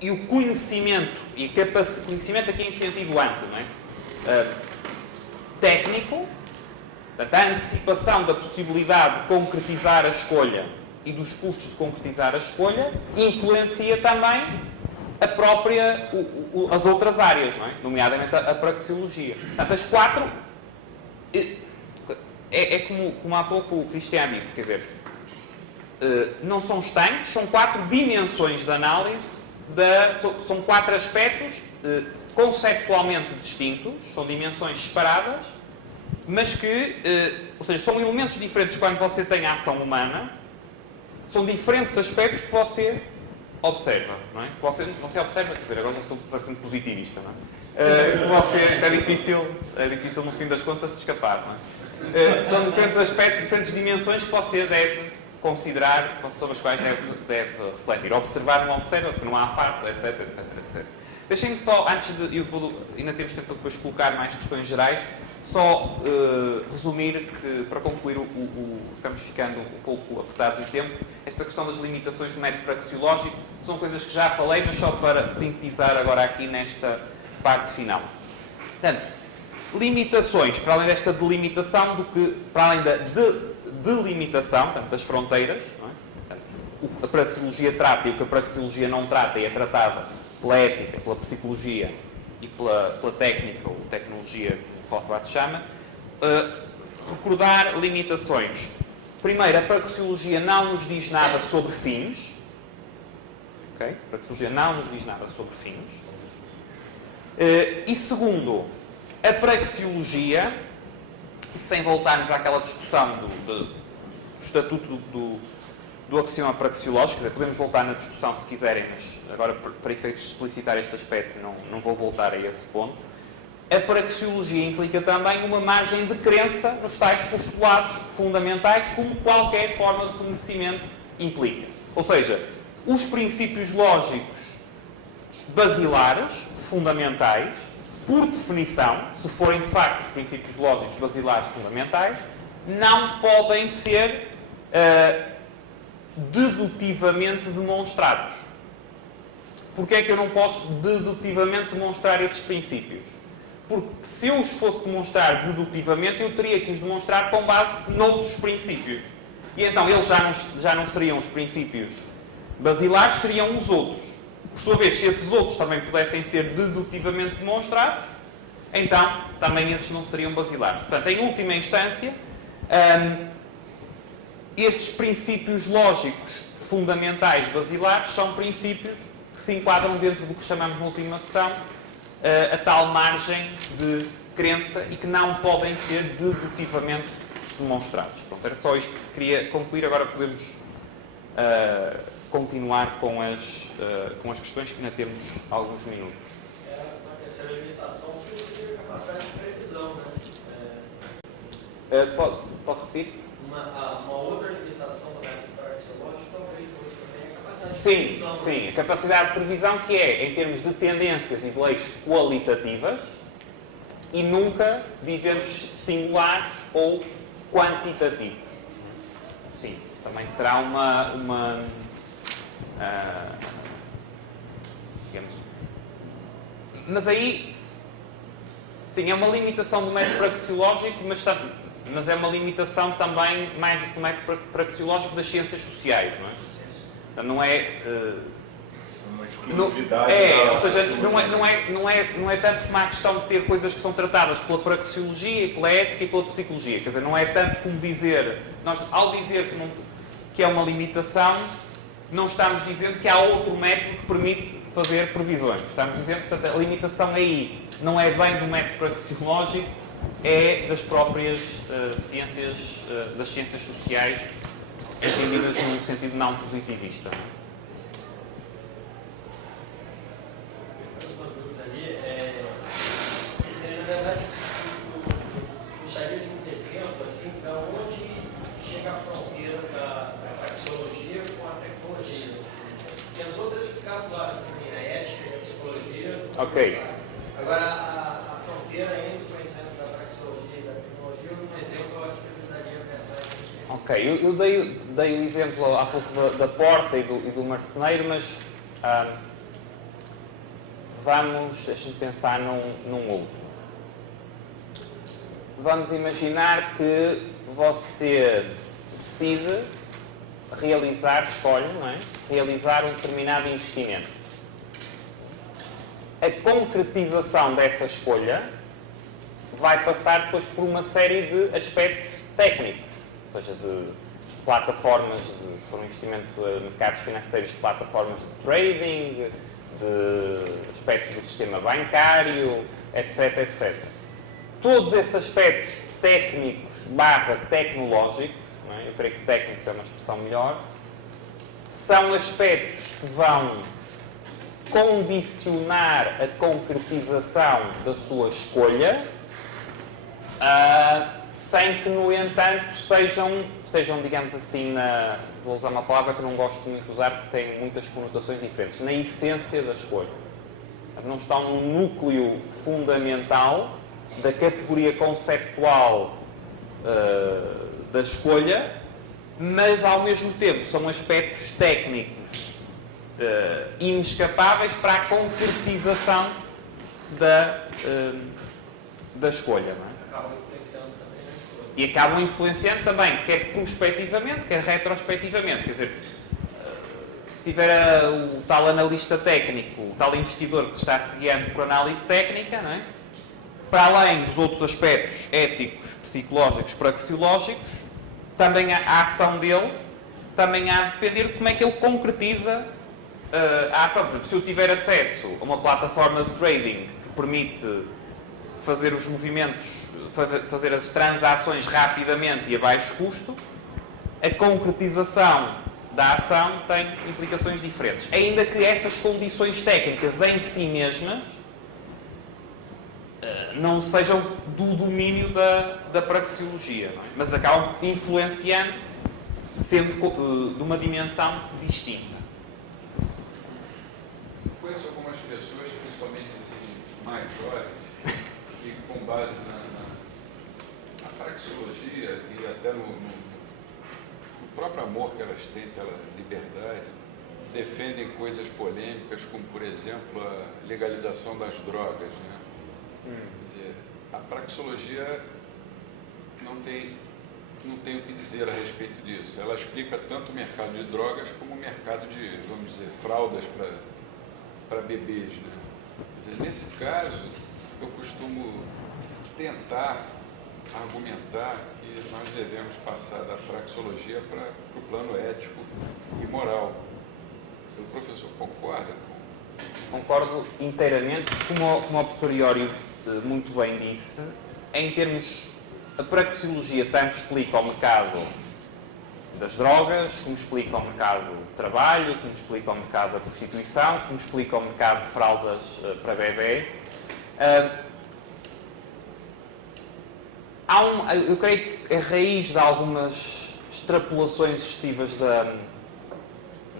e o conhecimento, e conhecimento aqui em sentido amplo, não é? Técnico, portanto, a antecipação da possibilidade de concretizar a escolha e dos custos de concretizar a escolha, influencia também a própria, as outras áreas, não é? Nomeadamente a praxeologia. Portanto, as quatro, como há pouco o Cristiano disse, quer dizer, não são estanques, são quatro dimensões de análise, são quatro aspectos conceptualmente distintos, são dimensões separadas, mas que, ou seja, são elementos diferentes quando você tem a ação humana, são diferentes aspectos que você observa, não é? Que você observa, quer dizer, agora já estou parecendo positivista, não é? É difícil no fim das contas se escapar, não é? São diferentes aspectos, diferentes dimensões que você deve considerar, sobre as quais deve refletir. Observar não observa, porque não há fato, etc, etc, etc. Deixem-me só, antes de... ainda temos tempo para depois colocar mais questões gerais, só resumir que, para concluir, estamos ficando um pouco apertados de tempo, esta questão das limitações do método praxeológico são coisas que já falei, mas só para sintetizar agora aqui nesta parte final. Portanto, limitações, para além desta delimitação, para além da delimitação, portanto, das fronteiras, não é? Portanto, o que a praxeologia trata e o que a praxeologia não trata, e é tratada pela ética, pela psicologia e pela técnica, ou tecnologia, como o Rothbard chama, recordar limitações. Primeiro, a praxeologia não nos diz nada sobre fins. Okay? A praxeologia não nos diz nada sobre fins. E segundo, a praxeologia, sem voltarmos àquela discussão do estatuto do axioma praxeológico, podemos voltar na discussão se quiserem, mas agora, para efeitos de explicitar este aspecto, não vou voltar a esse ponto. A praxeologia implica também uma margem de crença nos tais postulados fundamentais, como qualquer forma de conhecimento implica. Ou seja, os princípios lógicos basilares, fundamentais, por definição, se forem de facto os princípios lógicos basilares fundamentais, não podem ser dedutivamente demonstrados. Porquê é que eu não posso dedutivamente demonstrar esses princípios? Porque se eu os fosse demonstrar dedutivamente, eu teria que os demonstrar com base noutros princípios. E então eles já não seriam os princípios basilares, seriam os outros. Por sua vez, se esses outros também pudessem ser dedutivamente demonstrados, então também esses não seriam basilares. Portanto, em última instância, estes princípios lógicos fundamentais basilares são princípios que se enquadram dentro do que chamamos na última sessão a tal margem de crença e que não podem ser dedutivamente demonstrados. Pronto, era só isto que queria concluir. Agora podemos continuar com as questões, que ainda temos alguns minutos. Uma terceira limitação seria a capacidade de previsão, né? Pode repetir? Uma outra limitação do método praxeológico talvez fosse também a capacidade de previsão. Sim, a capacidade de previsão, que é em termos de tendências e de leis qualitativas e nunca de eventos singulares ou quantitativos. Sim, também será digamos, mas aí, sim, é uma limitação do método praxeológico, mas é uma limitação também, mais do que o método praxeológico, das ciências sociais, não é? Então, não é... uma exclusividade. Ou seja, não é tanto como a questão de ter coisas que são tratadas pela praxeologia, e pela ética e pela psicologia. Quer dizer, não é tanto como dizer... Nós, ao dizer que é uma limitação, não estamos dizendo que há outro método que permite fazer previsões. Estamos dizendo que, portanto, a limitação aí não é bem do método praxeológico, é das próprias ciências, das ciências sociais, entendidas num sentido não positivista. Uma dúvida ali seria, na verdade, gostaria de um exemplo, assim, para onde chega a fronteira da praxeologia com a tecnologia. Porque as outras ficaram claras para mim, a ética e a psicologia. Ok. Agora, a fronteira entre o conhecimento da praxeologia e da tecnologia, um exemplo eu acho que ajudaria a. Ok, eu dei o exemplo há pouco da porta e do marceneiro, mas deixa-me pensar num outro. Vamos imaginar que você decide escolhe, não é? Realizar um determinado investimento. A concretização dessa escolha vai passar depois por uma série de aspectos técnicos, ou seja, de plataformas, se for um investimento em mercados financeiros, de plataformas de trading, de aspectos do sistema bancário, etc, etc. Todos esses aspectos técnicos / tecnológicos, não é? Eu creio que técnicos é uma expressão melhor, são aspectos que vão condicionar a concretização da sua escolha, sem que, no entanto, estejam, digamos assim, vou usar uma palavra que não gosto muito de usar porque tem muitas conotações diferentes, na essência da escolha. Não estão no núcleo fundamental da categoria conceptual da escolha, mas, ao mesmo tempo, são aspectos técnicos inescapáveis para a concretização da escolha. Não é? Acabam influenciando também na escolha. E acabam influenciando também, quer prospectivamente, quer retrospectivamente. Quer dizer, se tiver o tal analista técnico, o tal investidor que está se guiando por análise técnica, não é? Para além dos outros aspectos éticos, psicológicos, praxeológicos, também a ação dele também há de depender de como é que ele concretiza a ação. Por exemplo, se eu tiver acesso a uma plataforma de trading que permite fazer os movimentos, fazer as transações rapidamente e a baixo custo, a concretização da ação tem implicações diferentes. Ainda que essas condições técnicas em si mesmas não sejam do domínio da praxeologia, não é? Mas acabam influenciando, sendo de uma dimensão distinta. Conheço algumas pessoas, principalmente assim, mais jovens, que com base na praxeologia e até no próprio amor que elas têm pela liberdade, defendem coisas polêmicas, como, por exemplo, a legalização das drogas, né? Quer dizer, a praxeologia não tem o que dizer a respeito disso. Ela explica tanto o mercado de drogas como o mercado de, vamos dizer, fraldas para bebês, né? Quer dizer, nesse caso, eu costumo tentar argumentar que nós devemos passar da praxeologia para o plano ético e moral. O professor concorda com... Concordo inteiramente. Como o professor Iório muito bem disse, em termos... A praxeologia tanto explica o mercado das drogas, como explica o mercado de trabalho, como explica o mercado da prostituição, como explica o mercado de fraldas para bebê. Eu creio que a raiz de algumas extrapolações excessivas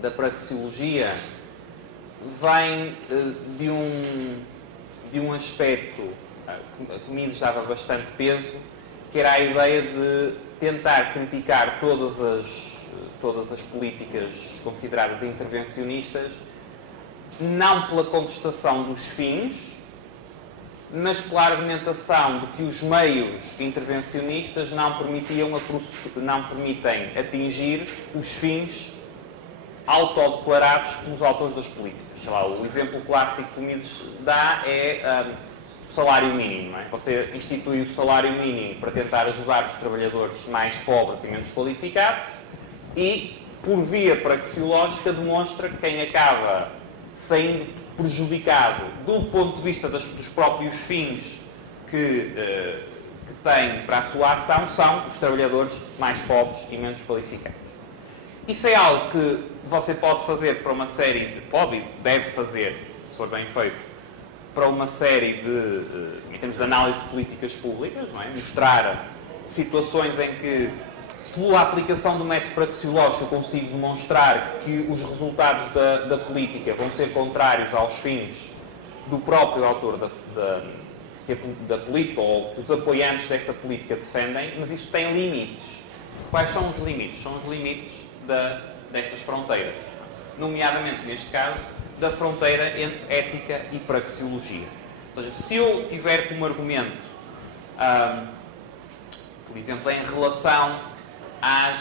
da praxeologia vem de um aspecto que me dava bastante peso, que era a ideia de tentar criticar todas as políticas consideradas intervencionistas, não pela contestação dos fins, mas pela argumentação de que os meios intervencionistas não permitem atingir os fins autodeclarados pelos autores das políticas. Sei lá, o exemplo clássico que o Mises dá é o salário mínimo. Não é? Você institui o salário mínimo para tentar ajudar os trabalhadores mais pobres e menos qualificados e, por via praxeológica, demonstra que quem acaba saindo prejudicado do ponto de vista dos próprios fins que tem para a sua ação são os trabalhadores mais pobres e menos qualificados. Isso é algo que você pode fazer para uma série pode e deve fazer, se for bem feito, para uma série em termos de análise de políticas públicas, não é? Mostrar situações em que, pela aplicação do método praxeológico, eu consigo demonstrar que os resultados da política vão ser contrários aos fins do próprio autor da política ou que os apoiantes dessa política defendem, mas isso tem limites. Quais são os limites? São os limites destas fronteiras. Nomeadamente, neste caso, da fronteira entre ética e praxeologia. Ou seja, se eu tiver como argumento, por exemplo, em relação à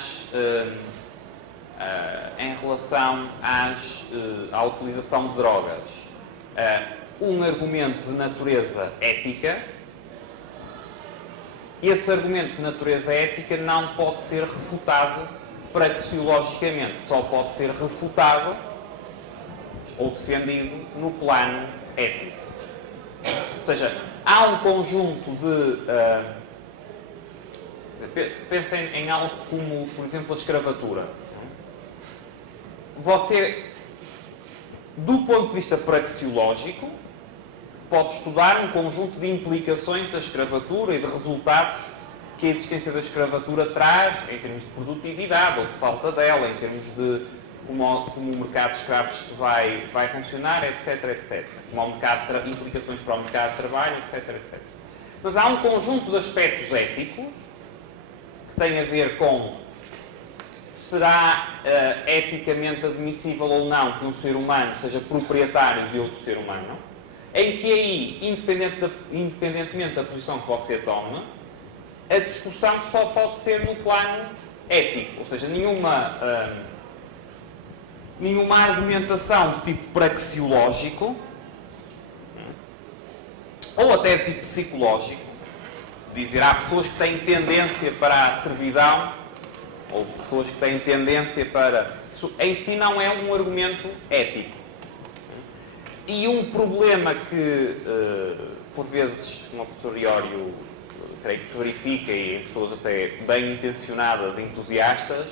utilização de drogas, um argumento de natureza ética, esse argumento de natureza ética não pode ser refutado praxeologicamente, só pode ser refutado ou defendido no plano ético. Ou seja, há um conjunto de... pensem em algo como, por exemplo, a escravatura. Você, do ponto de vista praxeológico, pode estudar um conjunto de implicações da escravatura e de resultados que a existência da escravatura traz em termos de produtividade ou de falta dela, em termos de como o mercado de escravos vai funcionar, etc, etc. Como há implicações para o mercado de trabalho, etc, etc. Mas há um conjunto de aspectos éticos que têm a ver com será eticamente admissível ou não que um ser humano seja proprietário de outro ser humano, em que aí, independentemente da posição que você tome, a discussão só pode ser no plano ético, ou seja, nenhuma argumentação de tipo praxeológico ou até de tipo psicológico, dizer há pessoas que têm tendência para a servidão ou pessoas que têm tendência para... Isso em si não é um argumento ético. E um problema que, por vezes, no posteriori, creio que se verifica e em pessoas até bem intencionadas e entusiastas,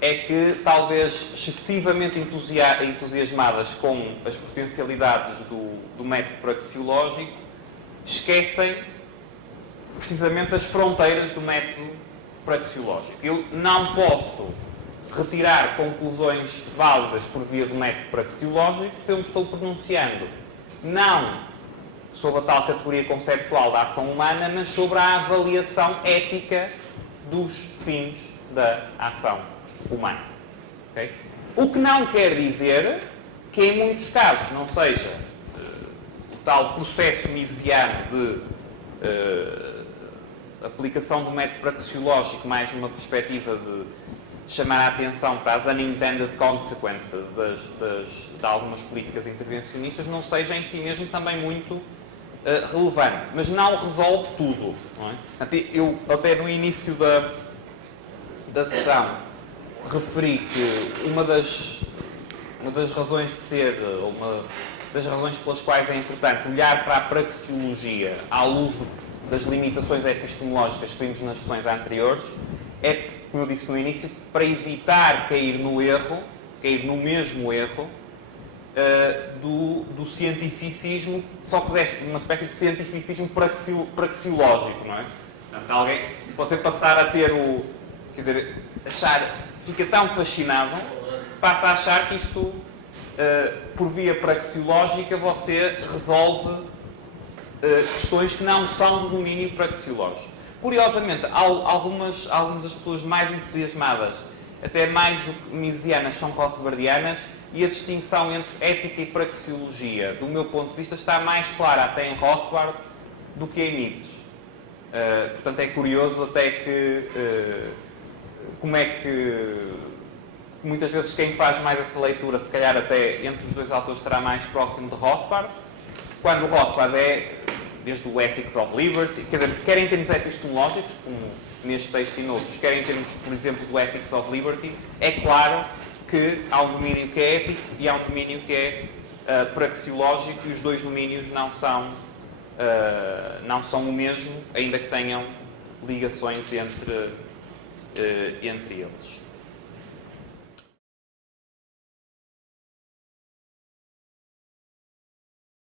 é que, talvez excessivamente entusiasmadas com as potencialidades do método praxeológico, esquecem precisamente as fronteiras do método praxeológico. Eu não posso retirar conclusões válidas por via do método praxeológico se eu me estou pronunciando não sobre a tal categoria conceptual da ação humana, mas sobre a avaliação ética dos fins da ação humana. Okay? O que não quer dizer que em muitos casos não seja o tal processo misiano de aplicação do método praxeológico mais numa perspectiva de chamar a atenção para as unintended consequences de algumas políticas intervencionistas, não seja em si mesmo também muito relevante. Mas não resolve tudo. Não é? Eu até no início da sessão referi que uma das razões de ser, ou uma das razões pelas quais é importante olhar para a praxeologia à luz das limitações epistemológicas que vimos nas sessões anteriores, é, como eu disse no início, para evitar cair no mesmo erro do cientificismo, só que uma espécie de cientificismo praxeológico, não é? Portanto, você passar a ter fica tão fascinado, passa a achar que isto, por via praxeológica, você resolve questões que não são do domínio praxeológico. Curiosamente, algumas das pessoas mais entusiasmadas, até mais do que misianas, são rothbardianas, e a distinção entre ética e praxeologia, do meu ponto de vista, está mais clara até em Rothbard do que em Mises. Portanto, é curioso até que como é que muitas vezes quem faz mais essa leitura, se calhar até entre os dois autores estará mais próximo de Rothbard, quando o Rothbard é desde o Ethics of Liberty, quer dizer, quer em termos epistemológicos, como neste texto e noutros, quer em termos, por exemplo, do Ethics of Liberty, é claro que há um domínio que é ético e há um domínio que é praxeológico, e os dois domínios não são o mesmo, ainda que tenham ligações entre eles.